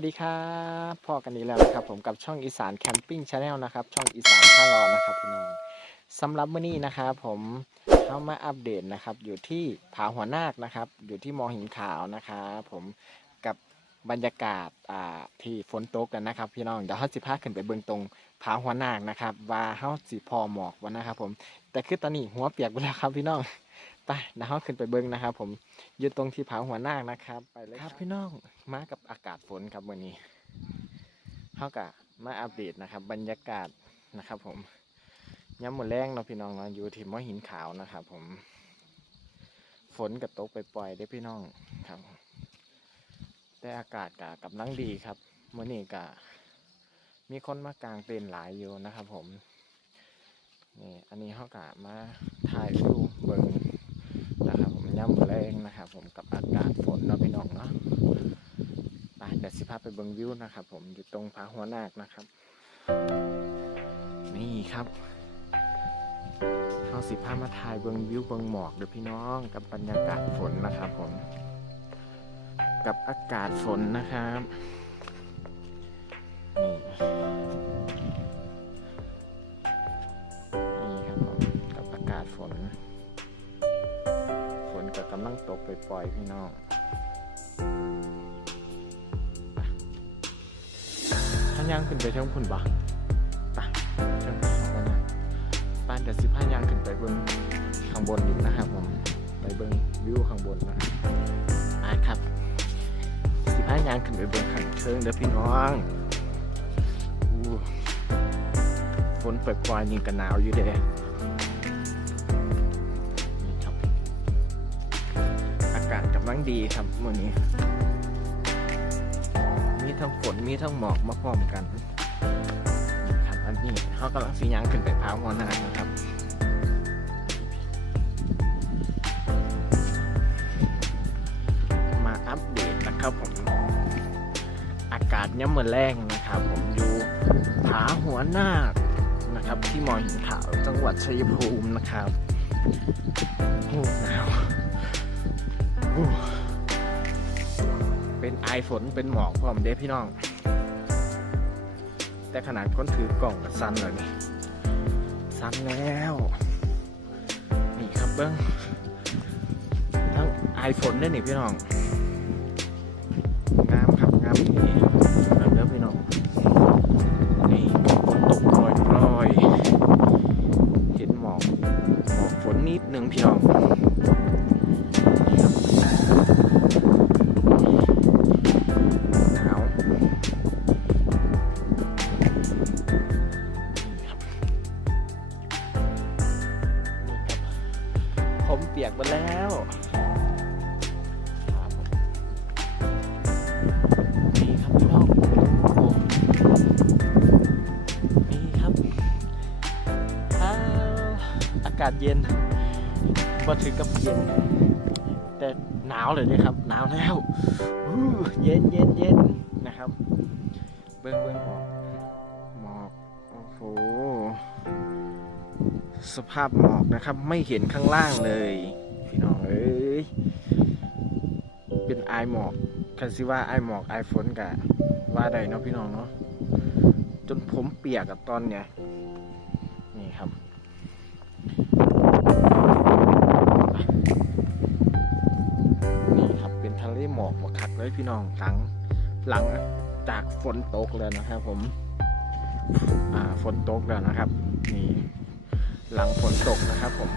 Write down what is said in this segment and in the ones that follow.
วัสดีครับพ่อกันนี้แล้วนะครับ ผมกับช่องอีสานแคมปิ้งชาแนลนะครับ ช่องอีสานท่ารอนะครับพี่น้องสำหรับมื้อนี้นะครับผมเข้ามาอัปเดตนะครับ อยู่ที่ผาหัวนาคนะครับ อยู่ที่มอหินขาวนะครับผมกับบรรยากาศอ่าที่ฝนตกกันนะครับ พี่น้องเดี๋ยวเฮาสิพาขึ้นไปเบื้องตรงผาหัวนาคนะครับ ว่าเฮาสิพอหมอกวันนะครับ ผม แต่คือตอนนี้หัวเปียกไปแล้วครับพี่น้อง ไปเดี๋ยวเฮาขึ้นไปเบื้องนะครับ ผมอยู่ตรงที่ผาหัวนาคนะครับ ไปเลยครับพี่น้องมากับอากาศฝนครับวันนี้เขากะมาอัปเดตนะครับ บรรยากาศนะครับ ผมย้ำหมดแรงเนาะพี่น้องเนาะอยู่ที่มอหินขาวนะครับ ผม ฝนกับตกไปปล่อยๆได้อพี่น้องครับ แต่อากาศกะกับนั่งดีครับเมื่อนี้กะมีคนมากางเต็นท์หลายอยู่นะครับ ผมนี่อันนี้เขากะมาถ่ายรูปเบิง นะครับ ผมย่ำแรงนะครับ ผมกับอากาศฝนเนาะพี่น้องเนาะไปเดี๋ยวสิพาไปเบิ่งวิวนะครับ ผมอยู่ตรงผาหัวนาคนะครับ นี่ครับเขาสิพามาถ่ายเบิ่งวิวเบิ่งหมอกเด้อพี่น้องกับบรรยากาศฝนนะครับ ผม กับอากาศฝนนะครับำลังตกไปปล่อยๆพี่น้องไปท่านย่างขึ้นไปเท่าคุณบ่ไปเชิญกันนะป้านเดี๋ยวสิพาย่างขึ้นไปเบนข้างบนอีกนะครับผม ไปเบิ้งวิวข้างบนนะครับไปครับ สิพาย่างขึ้นไปเบิ้งข้างเชิงเด้อพี่น้องอู้ฝนปล่อยๆยิงกันหนาวอยู่เด้างดีครับวันนี้ มีทั้งฝนมีทั้งหมอกมาพร้อมกันครับอันนี้เขากำลังสียางขึ้นไปพราวงอนานะครับมาอัปเดตนะครับผมอากาศเนี่ยามมือแรงนะครับ ผมอยู่ผาหัวนาคนะครับที่มอหินขาวจังหวัดชัยภูมินะครับโอ้หนาว เป็นไอฝนเป็นหมอกพร้อมเด้พี่น้อง แต่ขนาดคนถือกล่องกับซันเลยนี่ซันแล้ว นี่ครับเบิ้งทั้งไอฝนด้วยนี่พี่น้องงามครับงามนี่เด้อพี่น้องนี่ากาศเย็นมาถึงกับเย็น แต่หนาวเลยนะครับ หนาวแล้วเย็นเย็นเย็นนะครับ เบิ้งเบิ้งหมอกหมอกโอ้โหสภาพหมอกนะครับ ไม่เห็นข้างล่างเลย พี่น้องเอ้ยเป็นไอหมอกคันสิว่าไอหมอกไอฝนกะว่าใดเนาะพี่น้องเนาะจนผมเปียกกับตอนเนี่ย เลหมอกมาคักเลยพี่น้องหลังหลังจากฝนตกแล้วนะครับผมฝนตกแล้วนะครับ นี่ หลังฝนตกนะครับผม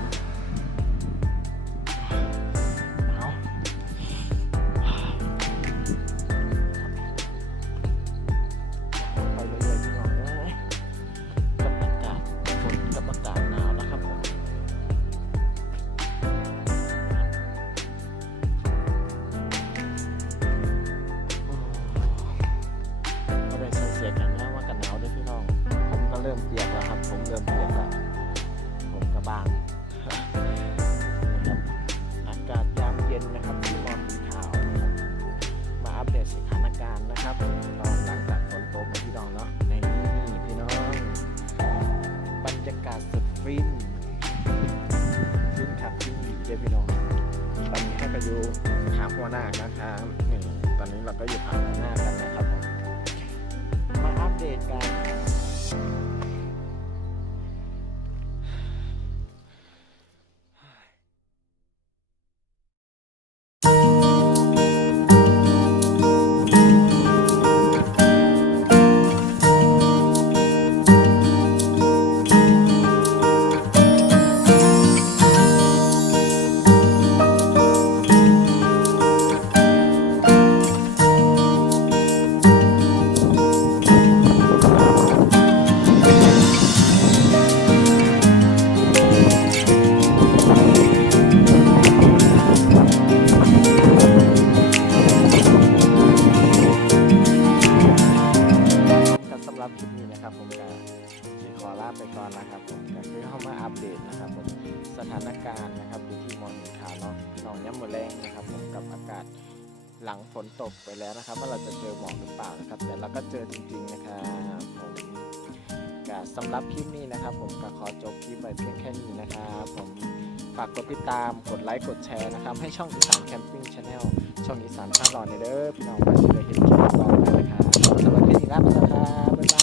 ค้านึ่งตอนนี้เราก็อยู่ผ่านหน้ากันนะครับผมมาอัปเดตกัน ครับ ว่าเราจะเจอหมอกหรือเปล่านะครับ แต่เราก็เจอจริงๆนะครับผมก็สำหรับคลิปนี้นะครับ ผมก็ขอจบคลิปไว้เพียงแค่นี้นะครับผมฝากกดติดตามกดไลค์กดแชร์นะครับ ให้ช่องอีสานแคมปิ้งชาแนลช่องอีสานท่าหล่อในเด้อพี่น้องไาเจอเห็นคลิปต่อไปนะครับสำหรับคลิปนี้ลาไปแล้วครับบ๊ายบาย